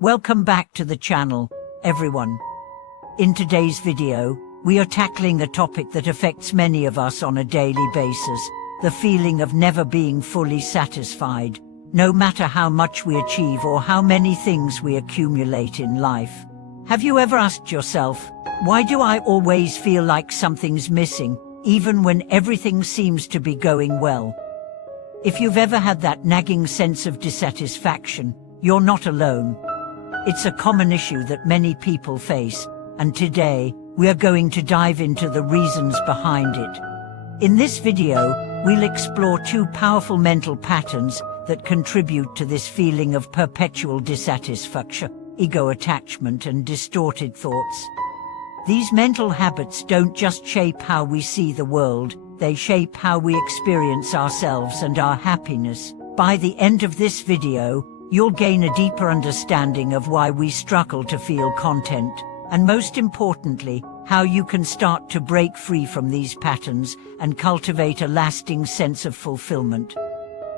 Welcome back to the channel, everyone. In today's video, we are tackling a topic that affects many of us on a daily basis, the feeling of never being fully satisfied, no matter how much we achieve or how many things we accumulate in life. Have you ever asked yourself, why do I always feel like something's missing, even when everything seems to be going well? If you've ever had that nagging sense of dissatisfaction, you're not alone. It's a common issue that many people face, and today, we are going to dive into the reasons behind it. In this video, we'll explore two powerful mental patterns that contribute to this feeling of perpetual dissatisfaction: ego attachment and distorted thoughts. These mental habits don't just shape how we see the world, they shape how we experience ourselves and our happiness. By the end of this video, you'll gain a deeper understanding of why we struggle to feel content, and most importantly, how you can start to break free from these patterns and cultivate a lasting sense of fulfillment.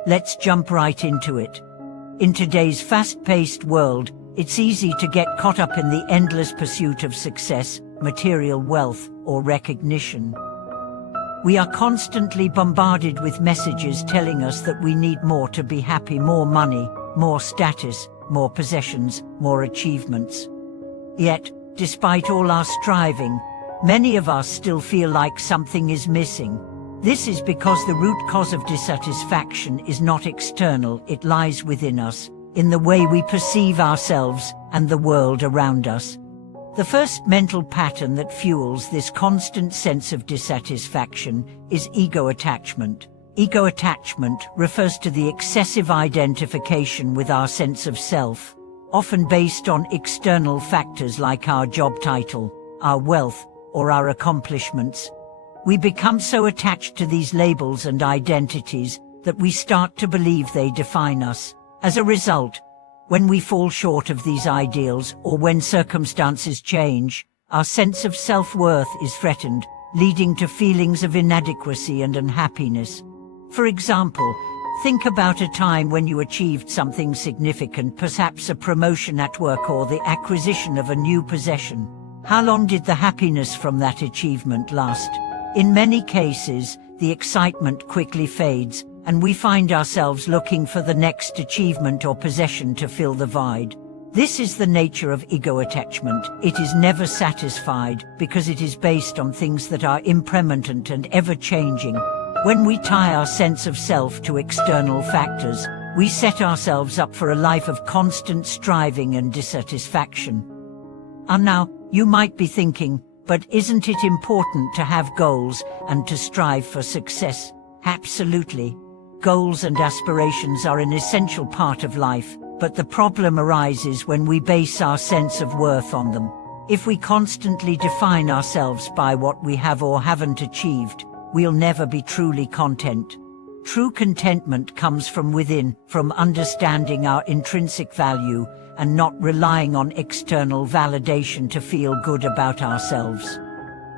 Let's jump right into it. In today's fast-paced world, it's easy to get caught up in the endless pursuit of success, material wealth, or recognition. We are constantly bombarded with messages telling us that we need more to be happy: more money, more status, more possessions, more achievements. Yet, despite all our striving, many of us still feel like something is missing. This is because the root cause of dissatisfaction is not external, it lies within us, in the way we perceive ourselves and the world around us. The first mental pattern that fuels this constant sense of dissatisfaction is ego attachment. Ego attachment refers to the excessive identification with our sense of self, often based on external factors like our job title, our wealth, or our accomplishments. We become so attached to these labels and identities that we start to believe they define us. As a result, when we fall short of these ideals or when circumstances change, our sense of self-worth is threatened, leading to feelings of inadequacy and unhappiness. For example, think about a time when you achieved something significant, perhaps a promotion at work or the acquisition of a new possession. How long did the happiness from that achievement last? In many cases, the excitement quickly fades, and we find ourselves looking for the next achievement or possession to fill the void. This is the nature of ego attachment. It is never satisfied because it is based on things that are impermanent and ever-changing. When we tie our sense of self to external factors, we set ourselves up for a life of constant striving and dissatisfaction. And now, you might be thinking, but isn't it important to have goals and to strive for success? Absolutely. Goals and aspirations are an essential part of life, but the problem arises when we base our sense of worth on them. If we constantly define ourselves by what we have or haven't achieved, we'll never be truly content. True contentment comes from within, from understanding our intrinsic value and not relying on external validation to feel good about ourselves.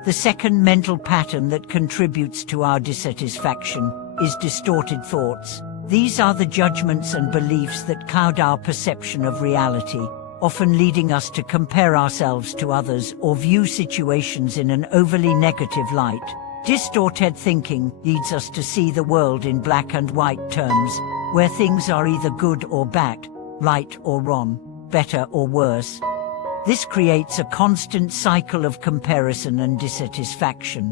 The second mental pattern that contributes to our dissatisfaction is distorted thoughts. These are the judgments and beliefs that cloud our perception of reality, often leading us to compare ourselves to others or view situations in an overly negative light. Distorted thinking leads us to see the world in black and white terms, where things are either good or bad, right or wrong, better or worse. This creates a constant cycle of comparison and dissatisfaction.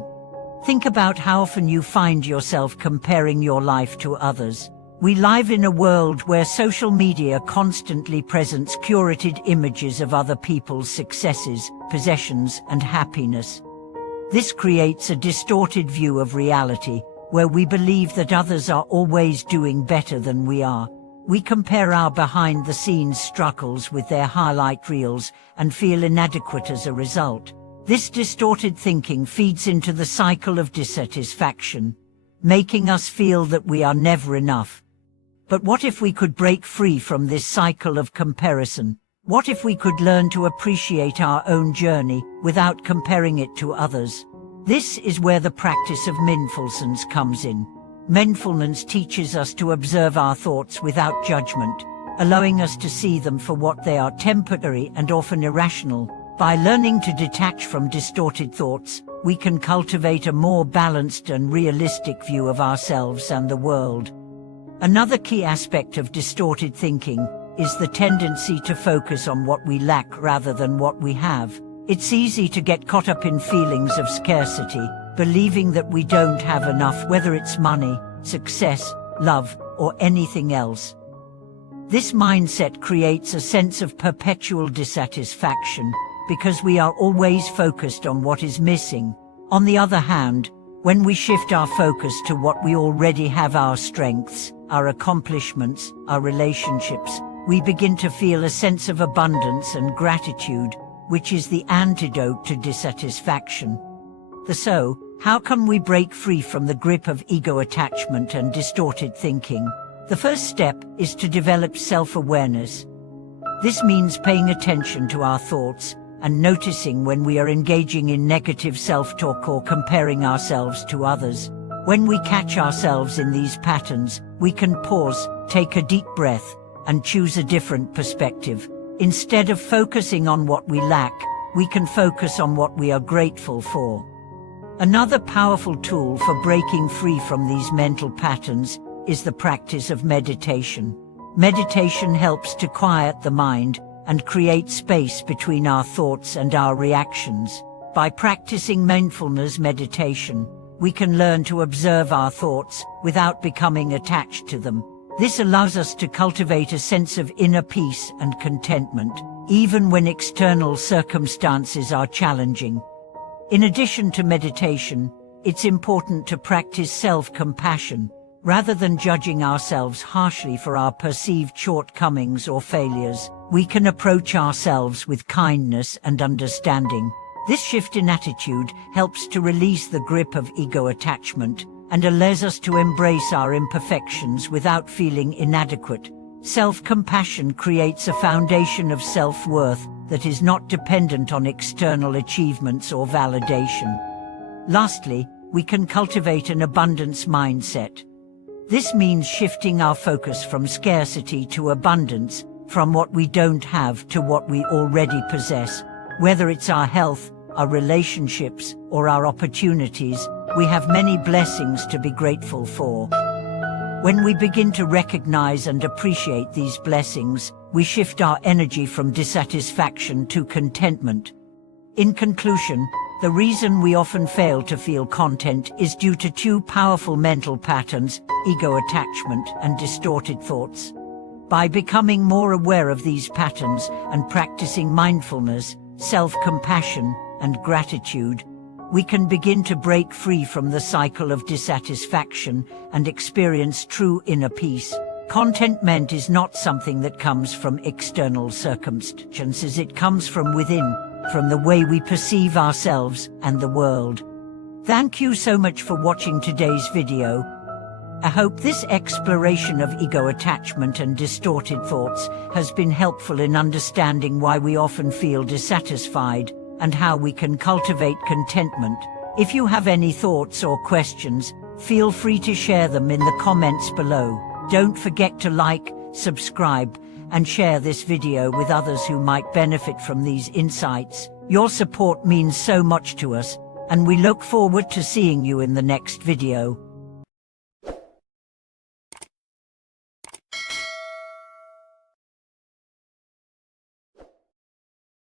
Think about how often you find yourself comparing your life to others. We live in a world where social media constantly presents curated images of other people's successes, possessions, and happiness. This creates a distorted view of reality, where we believe that others are always doing better than we are. We compare our behind-the-scenes struggles with their highlight reels and feel inadequate as a result. This distorted thinking feeds into the cycle of dissatisfaction, making us feel that we are never enough. But what if we could break free from this cycle of comparison? What if we could learn to appreciate our own journey without comparing it to others? This is where the practice of mindfulness comes in. Mindfulness teaches us to observe our thoughts without judgment, allowing us to see them for what they are: temporary and often irrational. By learning to detach from distorted thoughts, we can cultivate a more balanced and realistic view of ourselves and the world. Another key aspect of distorted thinking is the tendency to focus on what we lack rather than what we have. It's easy to get caught up in feelings of scarcity, believing that we don't have enough, whether it's money, success, love, or anything else. This mindset creates a sense of perpetual dissatisfaction because we are always focused on what is missing. On the other hand, when we shift our focus to what we already have, our strengths, our accomplishments, our relationships, we begin to feel a sense of abundance and gratitude, which is the antidote to dissatisfaction. So, how can we break free from the grip of ego attachment and distorted thinking? The first step is to develop self-awareness. This means paying attention to our thoughts and noticing when we are engaging in negative self-talk or comparing ourselves to others. When we catch ourselves in these patterns, we can pause, take a deep breath, and choose a different perspective. Instead of focusing on what we lack, we can focus on what we are grateful for. Another powerful tool for breaking free from these mental patterns is the practice of meditation. Meditation helps to quiet the mind and create space between our thoughts and our reactions. By practicing mindfulness meditation, we can learn to observe our thoughts without becoming attached to them. This allows us to cultivate a sense of inner peace and contentment, even when external circumstances are challenging. In addition to meditation, it's important to practice self-compassion. Rather than judging ourselves harshly for our perceived shortcomings or failures, we can approach ourselves with kindness and understanding. This shift in attitude helps to release the grip of ego attachment and allows us to embrace our imperfections without feeling inadequate. Self-compassion creates a foundation of self-worth that is not dependent on external achievements or validation. Lastly, we can cultivate an abundance mindset. This means shifting our focus from scarcity to abundance, from what we don't have to what we already possess. Whether it's our health, our relationships, or our opportunities, we have many blessings to be grateful for. When we begin to recognize and appreciate these blessings, we shift our energy from dissatisfaction to contentment. In conclusion, the reason we often fail to feel content is due to two powerful mental patterns: ego attachment and distorted thoughts. By becoming more aware of these patterns and practicing mindfulness, self-compassion, and gratitude, we can begin to break free from the cycle of dissatisfaction and experience true inner peace. Contentment is not something that comes from external circumstances, it comes from within, from the way we perceive ourselves and the world. Thank you so much for watching today's video. I hope this exploration of ego attachment and distorted thoughts has been helpful in understanding why we often feel dissatisfied and how we can cultivate contentment. If you have any thoughts or questions, feel free to share them in the comments below. Don't forget to like, subscribe, and share this video with others who might benefit from these insights. Your support means so much to us, and we look forward to seeing you in the next video.